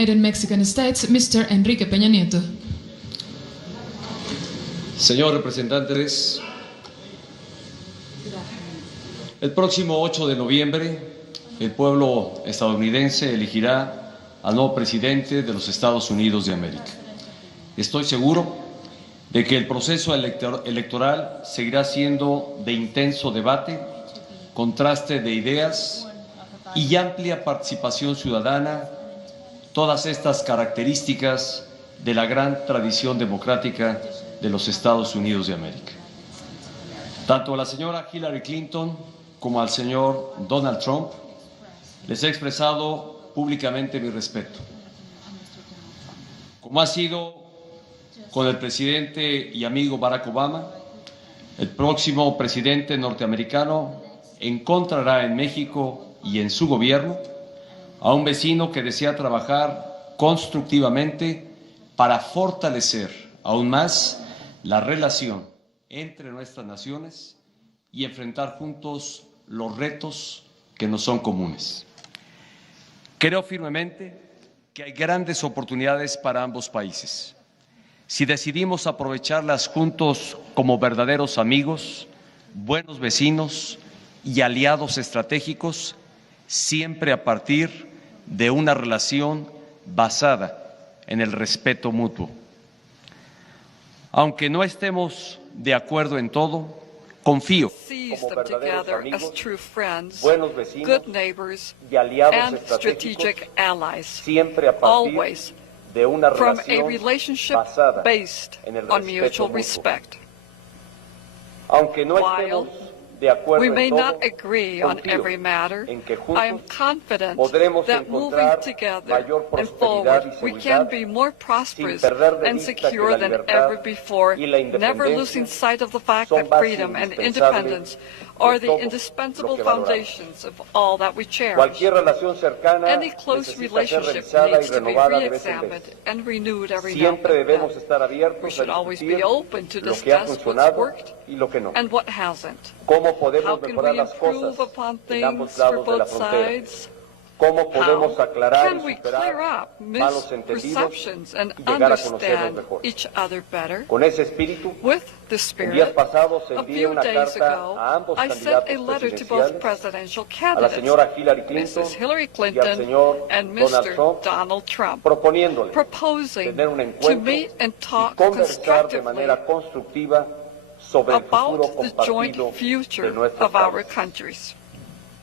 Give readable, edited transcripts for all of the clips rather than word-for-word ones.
United Mexican States, Mr. Enrique Peña Nieto. Señor representantes, el próximo 8 de noviembre el pueblo estadounidense elegirá al nuevo presidente de los Estados Unidos de América. Estoy seguro de que el proceso electoral seguirá siendo de intenso debate, contraste de ideas y amplia participación ciudadana, todas estas características de la gran tradición democrática de los Estados Unidos de América. Tanto a la señora Hillary Clinton como al señor Donald Trump les he expresado públicamente mi respeto. Como ha sido con el presidente y amigo Barack Obama, el próximo presidente norteamericano encontrará en México y en su gobierno a un vecino que desea trabajar constructivamente para fortalecer aún más la relación entre nuestras naciones y enfrentar juntos los retos que nos son comunes. Creo firmemente que hay grandes oportunidades para ambos países. Si decidimos aprovecharlas juntos como verdaderos amigos, buenos vecinos y aliados estratégicos, siempre a partir de una relación basada en el respeto mutuo. Aunque no estemos de acuerdo en todo, confío como verdaderos amigos, friends, buenos vecinos good neighbors, y aliados and estratégicos, strategic allies, siempre a partir de una from a relación relationship basada based en el on respeto mutual mutuo. respect. Aunque no While estemos de acuerdo we may en todo, not agree on confío every matter, en que I am juntos confident podremos that moving encontrar together mayor and prosperidad forward, y we seguridad can be more prosperous sin perder de and vista que secure la than libertad ever before, y la never independencia losing sight of the fact son that base freedom and indispensable independence de are the todo indispensable lo que valoramos. foundations of all that we cherish. Cualquier relación cercana Any close necesita ser relationship revisada y needs to be renovada de vez en re-examined vez. and renewed every now Siempre and debemos then. estar We abiertos a should always be discutir open to lo que ha discuss what's funcionado worked y lo que no. and what hasn't. Cómo How podemos can mejorar we las improve cosas upon en ambos things for lados de la both frontera. sides? Cómo podemos How aclarar can y we superar clear up malos entendidos misperceptions and y llegar a conocernos understand mejor. each other better? Con ese espíritu, With the en días spirit, pasados a envié few una days carta ago, a ambos I sent a candidatos letter to both presidenciales, presidential a la candidates, señora Hillary Clinton Mrs. Hillary y al Clinton señor and Donald Mr. Trump, Donald Trump, proponiéndole proposing tener un to encuentro meet and y talk conversar de constructively manera constructiva sobre el futuro about the joint compartido de future nuestros of our países. countries.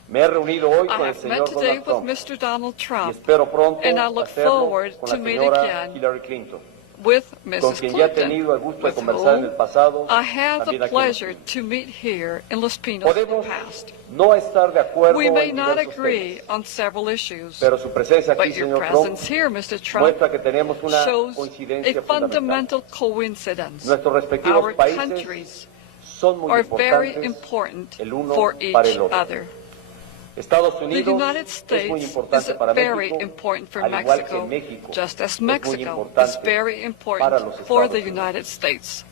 Me he reunido hoy I con el have met señor today Donald with Trump Mr. Donald y Trump, espero pronto and I look hacerlo forward con to la meet señora again Hillary Clinton, with con Mrs. quien ya he Clinton, tenido el gusto de with conversar en el whom pasado, I had también the aquí en Los pleasure Pinos. to meet here in Los Pinos in the Podemos past. no estar de acuerdo We may en not diversos agree temas, on several issues, pero su presencia aquí, but your señor Trump, presence here, Mr. Trump, muestra que tenemos una shows coincidencia a fundamental. fundamental coincidence. Nuestros respectivos Our países countries son muy are very importantes important el uno for each para el otro. other. Estados The Unidos United es States muy is importante para very México, important for al igual que Mexico, México just as es muy Mexico is importante very para important los for the Estados Unidos. United States.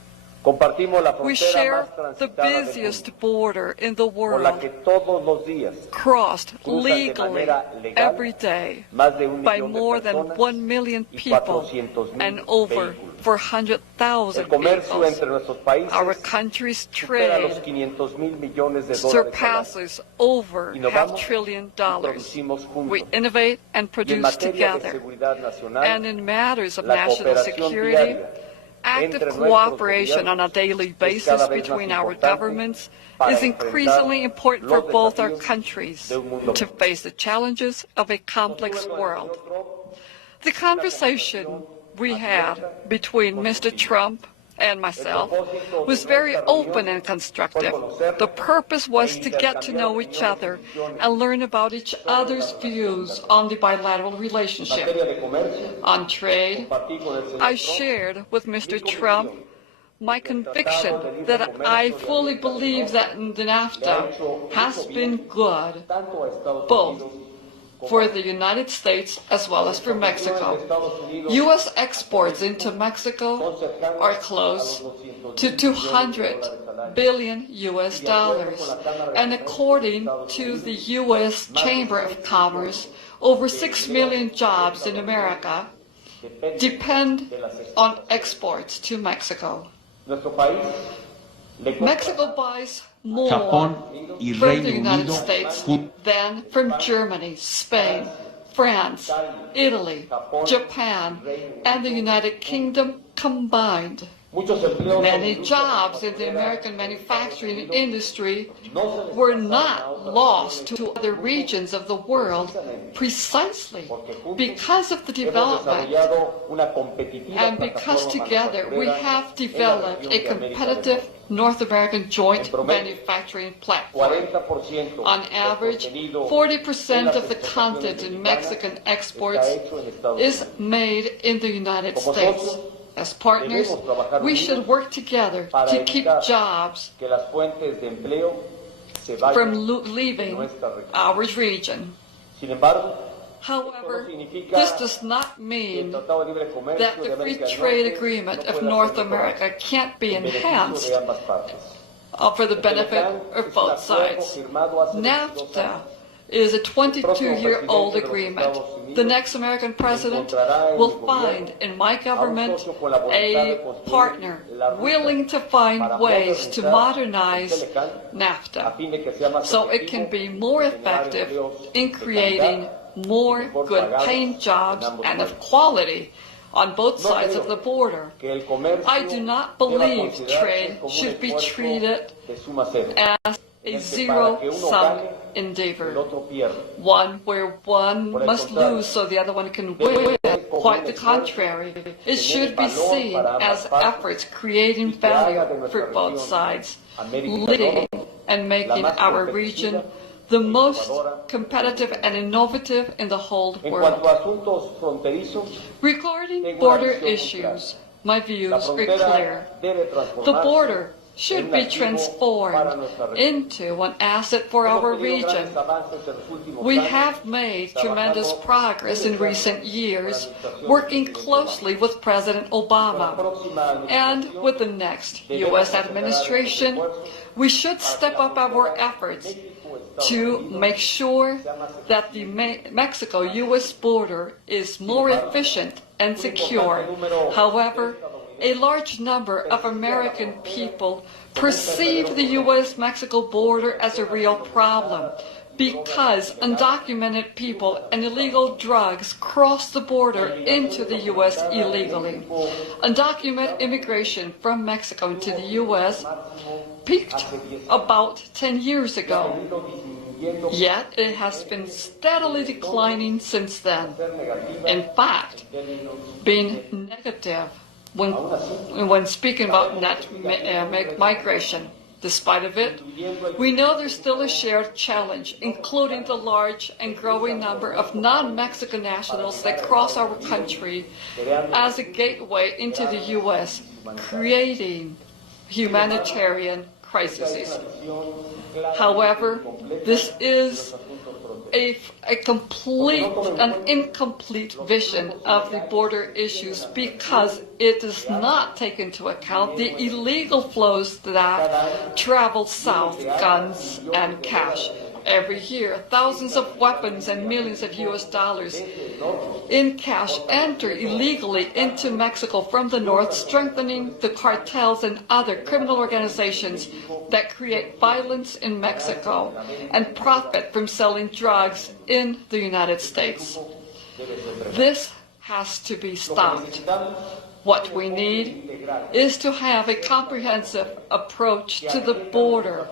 Compartimos la We frontera share más the transitada del busiest mundo, border in the por la world, que todos los días crossed cruzan de legally manera legal every day más de 1 by millón de more than personas 1 million y people 400,000 and over vehículos. 400,000 El comercio vehicles. entre nuestros países Our country's supera los trade 500,000 millones de dólares al año. surpasses over Innovamos $500 billion. y producimos juntos. We innovate and Y en produce materia de together. seguridad nacional, And in matters of la national cooperación security, diaria active entre nuestros cooperation on a gobiernos daily es basis cada vez between más our importante governments para is enfrentar increasingly important for los both our desafíos countries de un mundo to mejor. face the challenges of a complex world. The conversation we had between Mr. Trump and myself was very open and constructive. The purpose was to get to know each other and learn about each other's views on the bilateral relationship. On trade, I shared with Mr. Trump my conviction that I fully believe that the NAFTA has been good both for the United States as well as for Mexico. U.S. exports into Mexico are close to $200 billion US dollars, and according to the U.S. Chamber of Commerce, over 6 million jobs in America depend on exports to Mexico. Mexico buys more Japón y from Reino the United Unido States than from Germany, Spain, France, Italy, Japan, and the United Kingdom combined. Many jobs in the American manufacturing industry were not lost to other regions of the world precisely because of the development and because together we have developed a competitive North American joint manufacturing platform. On average, 40% of the content in Mexican exports is made in the United States. As partners, we should work together to keep jobs from leaving our region. However, this does not mean that the free trade agreement of North America can't be enhanced for the benefit of both sides. NAFTA is a 22-year-old agreement. The next American president will find in my government a partner willing to find ways to modernize NAFTA so it can be more effective in creating more good-paying jobs and of quality on both sides of the border. I do not believe trade should be treated as a zero-sum endeavor, one where one must lose so the other one can win. Quite the contrary. It should be seen as efforts creating value for both sides, leading and making our region the most competitive and innovative in the whole world. Regarding border issues, my views are clear. The border should be transformed into an asset for our region. We have made tremendous progress in recent years, working closely with President Obama. And with the next U.S. administration, we should step up our efforts to make sure that the Mexico-U.S. border is more efficient and secure. However, a large number of American people perceive the U.S.-Mexico border as a real problem because undocumented people and illegal drugs cross the border into the U.S. illegally. Undocumented immigration from Mexico into the U.S. peaked about 10 years ago, yet it has been steadily declining since then. In fact, being negative when speaking about net migration. Despite of it, we know there's still a shared challenge, including the large and growing number of non-Mexican nationals that cross our country as a gateway into the U.S., creating humanitarian crises. However, this is an incomplete vision of the border issues because it does not take into account the illegal flows that travel south, guns and cash. Every year, thousands of weapons and millions of U.S. dollars in cash enter illegally into Mexico from the north, strengthening the cartels and other criminal organizations that create violence in Mexico and profit from selling drugs in the United States. This has to be stopped. What we need is to have a comprehensive approach to the border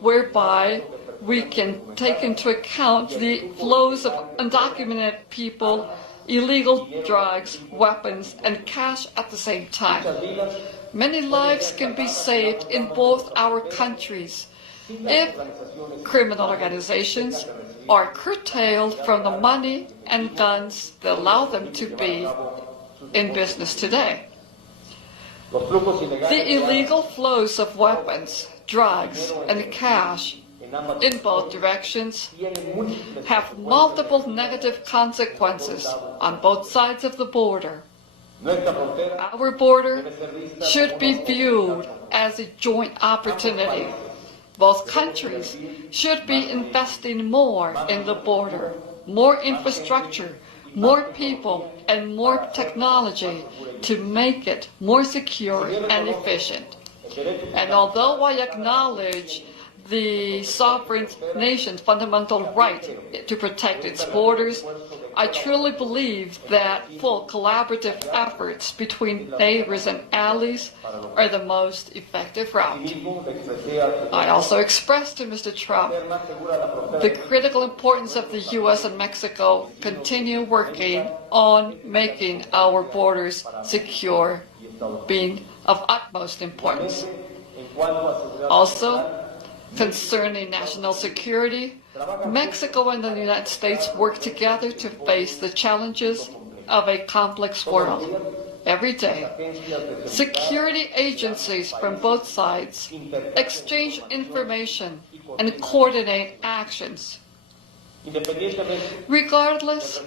whereby we can take into account the flows of undocumented people, illegal drugs, weapons, and cash at the same time. Many lives can be saved in both our countries if criminal organizations are curtailed from the money and guns that allow them to be in business today. The illegal flows of weapons, drugs, and cash in both directions have multiple negative consequences on both sides of the border. Our border should be viewed as a joint opportunity. Both countries should be investing more in the border. more infrastructure, more people, and more technology to make it more secure and efficient. And although I acknowledge the sovereign nation's fundamental right to protect its borders, I truly believe that full collaborative efforts between neighbors and allies are the most effective route. I also expressed to Mr. Trump the critical importance of the U.S. and Mexico continue working on making our borders secure, being of utmost importance. Also, concerning national security, Mexico and the United States work together to face the challenges of a complex world every day. Security agencies from both sides exchange information and coordinate actions. Regardless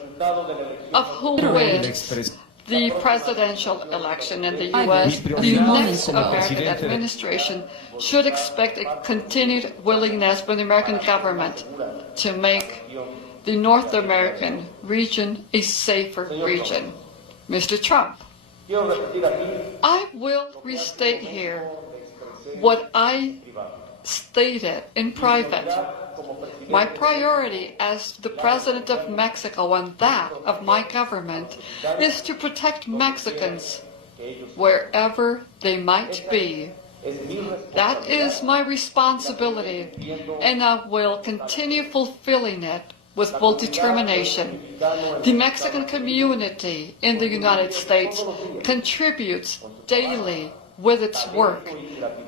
of who wins the presidential election in the U.S., the next American administration should expect a continued willingness from the American government to make the North American region a safer region. Mr. Trump, I will restate here what I stated in private. My priority as the President of Mexico and that of my government is to protect Mexicans wherever they might be. That is my responsibility, and I will continue fulfilling it with full determination. The Mexican community in the United States contributes daily with its work,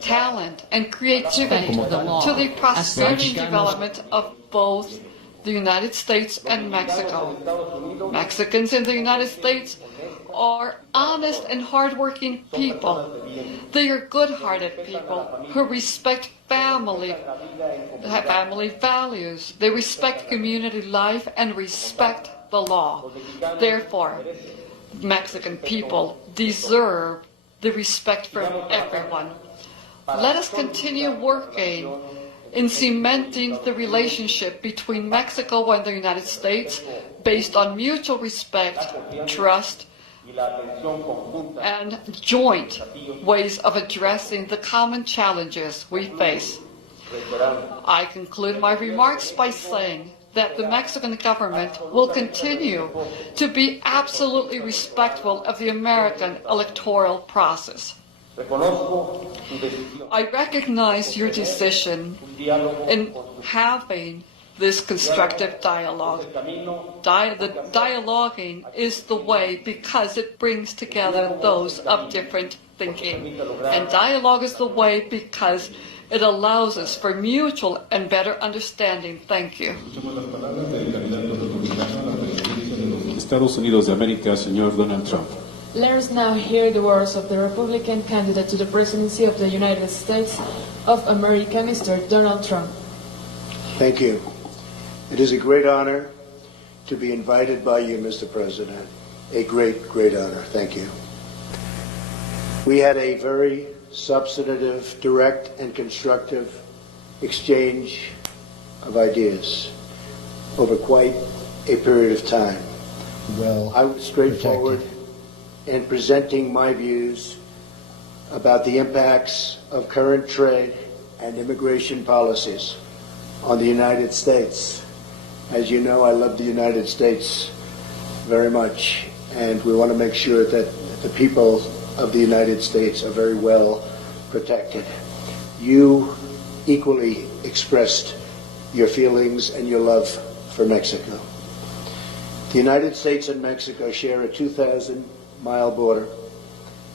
talent, and creativity to the prosperity and development of both the United States and Mexico. Mexicans in the United States are honest and hardworking people. They are good-hearted people who respect family values. They respect community life and respect the law. Therefore, Mexican people deserve the respect from everyone. Let us continue working in cementing the relationship between Mexico and the United States based on mutual respect, trust, and joint ways of addressing the common challenges we face. I conclude my remarks by saying that the Mexican government will continue to be absolutely respectful of the American electoral process. I recognize your decision in having this constructive dialogue. The dialoguing is the way because it brings together those of different thinking. And dialogue is the way because it allows us for mutual and better understanding. Thank you. Estados Unidos de América, señor Donald Trump. Let us now hear the words of the Republican candidate to the presidency of the United States of America, Mr. Donald Trump. Thank you. It is a great honor to be invited by you, Mr. President. A great, great honor. Thank you. We had a very substantive, direct, and constructive exchange of ideas over quite a period of time. Well, I was straightforward in presenting my views about the impacts of current trade and immigration policies on the United States. As you know, I love the United States very much, and we want to make sure that the people of the United States are very well protected. You equally expressed your feelings and your love for Mexico. The United States and Mexico share a 2,000-mile border,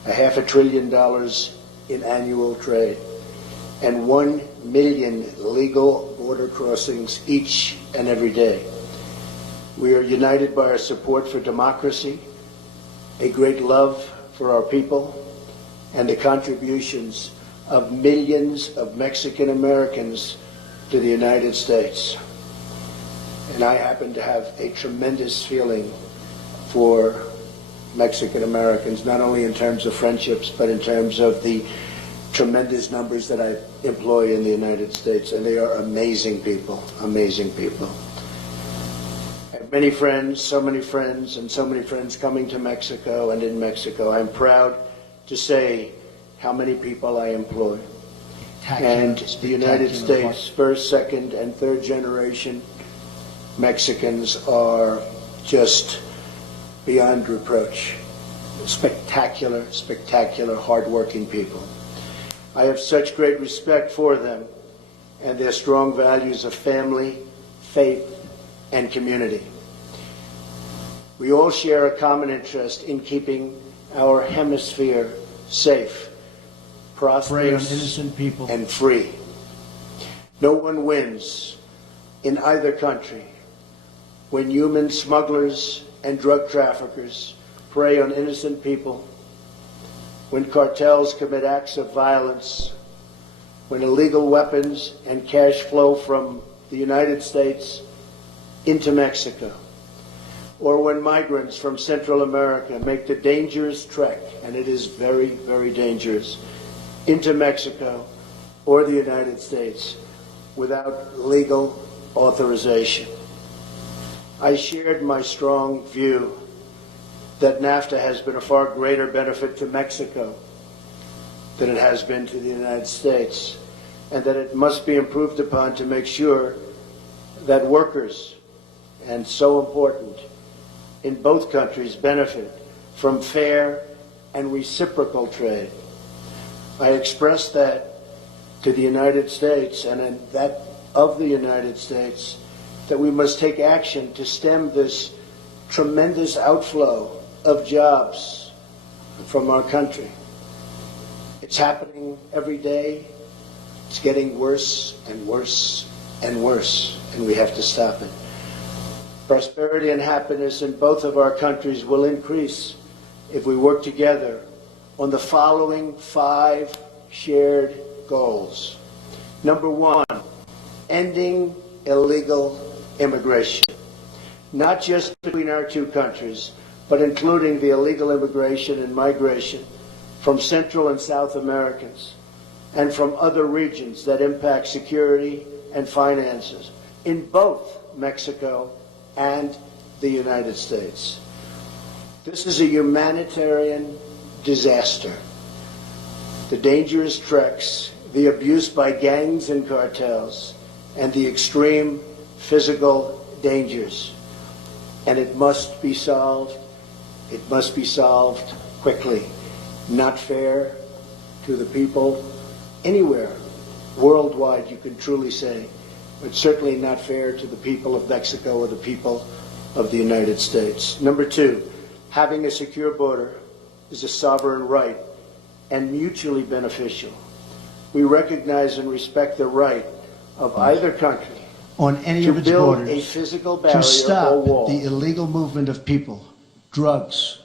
$500 billion in annual trade, and 1 million legal border crossings each and every day. We are united by our support for democracy, a great love for our people, and the contributions of millions of Mexican Americans to the United States. And I happen to have a tremendous feeling for Mexican Americans, not only in terms of friendships, but in terms of the tremendous numbers that I employ in the United States. And they are amazing people, amazing people. I've Many friends, so many friends, and so many friends coming to Mexico and in Mexico. I'm proud to say how many people I employ. And the United States, first, second, and third generation Mexicans are just beyond reproach. Spectacular, spectacular, hardworking people. I have such great respect for them and their strong values of family, faith, and community. We all share a common interest in keeping our hemisphere safe, prosperous, innocent people, and free. No one wins in either country when human smugglers and drug traffickers prey on innocent people, when cartels commit acts of violence, when illegal weapons and cash flow from the United States into Mexico, or when migrants from Central America make the dangerous trek, and it is very, very dangerous, into Mexico or the United States without legal authorization. I shared my strong view that NAFTA has been a far greater benefit to Mexico than it has been to the United States, and that it must be improved upon to make sure that workers, and so important, in both countries benefit from fair and reciprocal trade. I expressed that to the United States and in that of the United States, that we must take action to stem this tremendous outflow of jobs from our country. It's happening every day. It's getting worse and worse and worse, and we have to stop it. Prosperity and happiness in both of our countries will increase if we work together on the following 5 shared goals. Number 1, ending illegal immigration, not just between our two countries, but including the illegal immigration and migration from Central and South Americans and from other regions that impact security and finances in both Mexico and the United States. This is a humanitarian disaster. The dangerous treks, the abuse by gangs and cartels, and the extreme physical dangers. And it must be solved. It must be solved quickly. Not fair to the people anywhere, worldwide, you can truly say, but certainly not fair to the people of Mexico or the people of the United States. Number 2, having a secure border is a sovereign right and mutually beneficial. We recognize and respect the right of either country on any of its build borders a physical barrier to stop or wall. the illegal movement of people, drugs,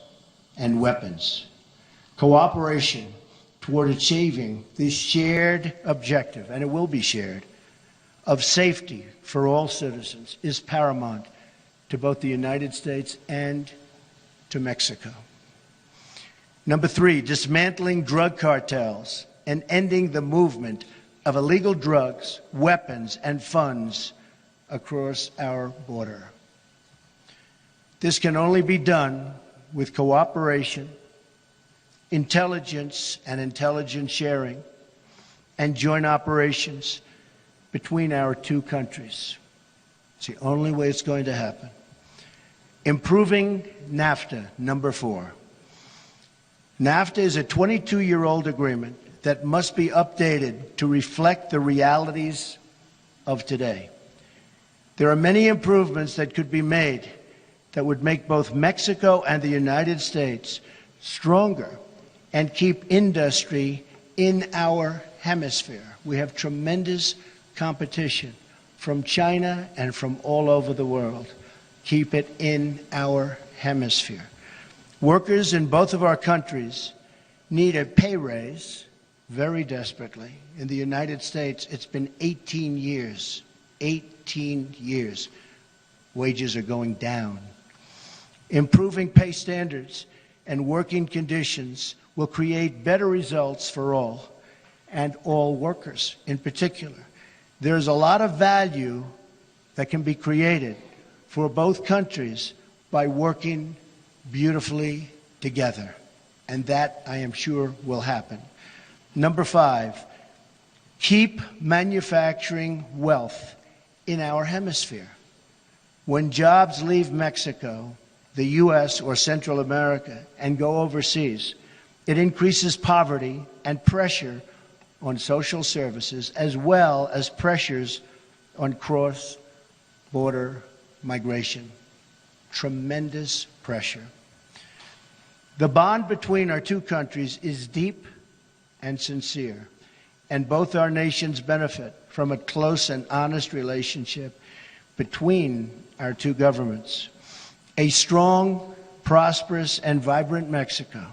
and weapons. Cooperation toward achieving this shared objective, and it will be shared, of safety for all citizens is paramount to both the United States and to Mexico. Number 3, dismantling drug cartels and ending the movement of illegal drugs, weapons, and funds across our border. This can only be done with cooperation, intelligence and intelligence sharing, and joint operations between our two countries. It's the only way it's going to happen. Improving NAFTA, number 4. NAFTA is a 22-year-old agreement that must be updated to reflect the realities of today. There are many improvements that could be made that would make both Mexico and the United States stronger and keep industry in our hemisphere. We have tremendous competition from China and from all over the world. Keep it in our hemisphere. Workers in both of our countries need a pay raise very desperately. In the United States, it's been 18 years. 18 years. Wages are going down. Improving pay standards and working conditions will create better results for all, and all workers in particular. There's a lot of value that can be created for both countries by working beautifully together. And that, I am sure, will happen. Number 5, keep manufacturing wealth in our hemisphere. When jobs leave Mexico, the U.S. or Central America and go overseas, it increases poverty and pressure on social services, as well as pressures on cross-border migration. Tremendous pressure. The bond between our two countries is deep and sincere, and both our nations benefit from a close and honest relationship between our two governments. A strong, prosperous, and vibrant Mexico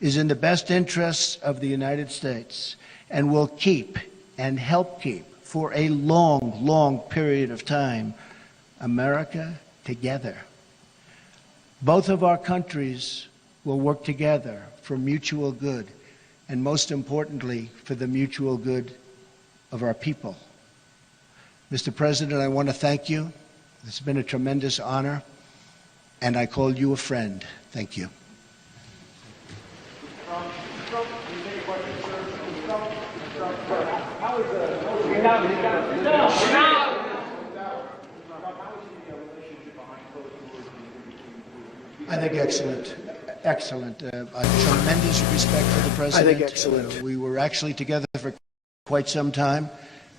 is in the best interests of the United States and will keep and help keep for a long, long period of time America together. Both of our countries will work together for mutual good, and most importantly, for the mutual good of our people. Mr. President, I want to thank you. It's been a tremendous honor, and I call you a friend. Thank you. I think excellent. Excellent. I have tremendous respect for the President. I think excellent. We were actually together for quite some time.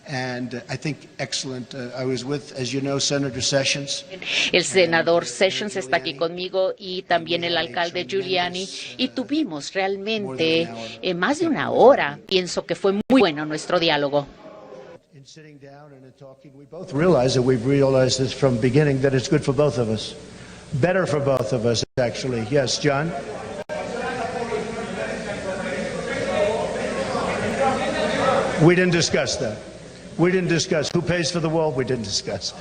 And I think excellent. I was with, as you know, Senator Sessions. El senador Sessions está aquí conmigo y también el alcalde Giuliani, y tuvimos realmente más de una hora. Pienso que fue muy bueno nuestro diálogo. In sitting down and in talking, we both realize that we've realized this from the beginning, that it's good for both of us. Better for both of us, actually. Yes, John? We didn't discuss that. We didn't discuss who pays for the wall. We didn't discuss.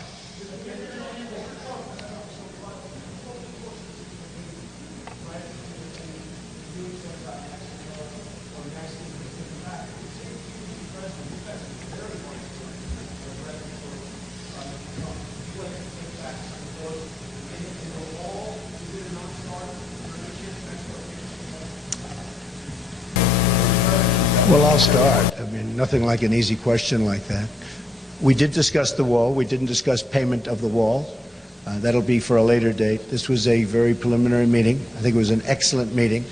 Well, I'll start. I mean, nothing like an easy question like that. We did discuss the wall. We didn't discuss payment of the wall. That'll be for a later date. This was a very preliminary meeting. I think it was an excellent meeting.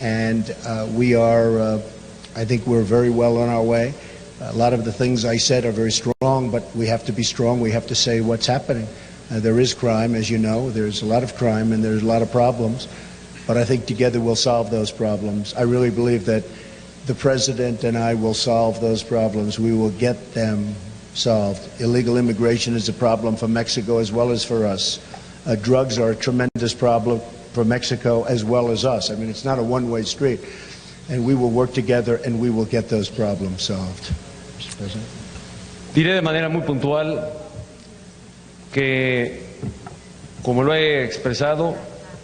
And I think we're very well on our way. A lot of the things I said are very strong, but we have to be strong. We have to say what's happening. There is crime, as you know. There's a lot of crime and there's a lot of problems. But I think together we'll solve those problems. I really believe that the President and I will solve those problems. We will get them solved. Illegal immigration is a problem for Mexico as well as for us. Drugs are a tremendous problem for Mexico as well as us. I mean, it's not a one-way street. And we will work together and we will get those problems solved. Mr. President. Diré de manera muy puntual que, como lo he expresado,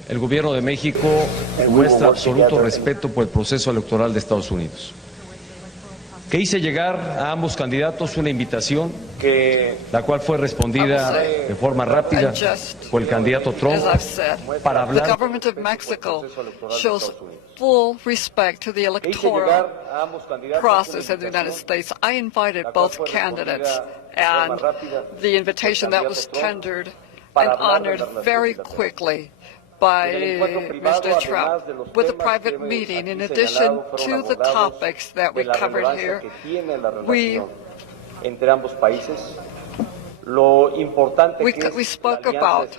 el Gobierno de México muestra absoluto respeto por el proceso electoral de Estados Unidos. Que hice llegar a ambos candidatos una invitación, la cual fue respondida de forma rápida por el candidato Trump para hablar. The government of Mexico shows full respect to the electoral process in the United States. I invited both candidates, and the invitation that was tendered and honored very quickly by Mr. Trump with a private meeting. In addition to the topics that we covered here, we spoke about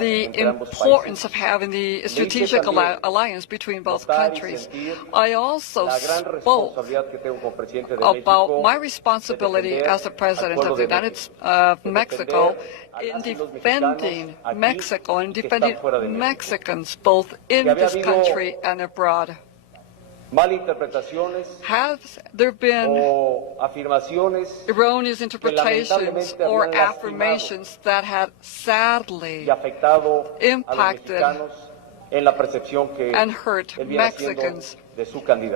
the importance of having the strategic alliance between both countries. I also spoke about my responsibility as the President of the United States of Mexico in defending Mexico and defending Mexicans both in this country and abroad. Have there been erroneous interpretations or affirmations that had sadly impacted and hurt Mexicans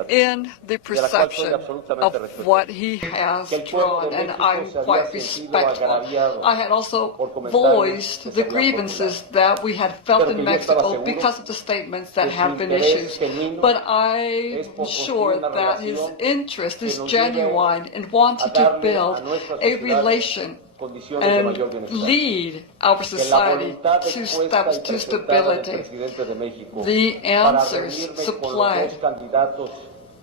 in the perception of what he has drawn, and I'm quite respectful. I had also voiced the grievances that we had felt in Mexico because of the statements that have been issued. But I'm sure that his interest is genuine in wanting to build a relation and lead our society to steps to stability. The answers supplied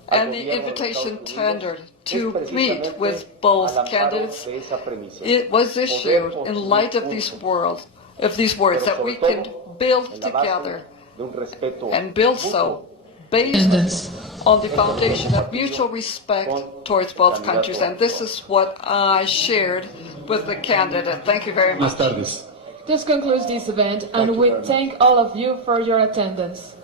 and the invitation tendered to meet with both candidates, it was issued in light of these words that we can build together and build so based on the foundation of mutual respect towards both countries. And this is what I shared with the candidate. Thank you very much. This concludes this event, and we thank all of you for your attendance.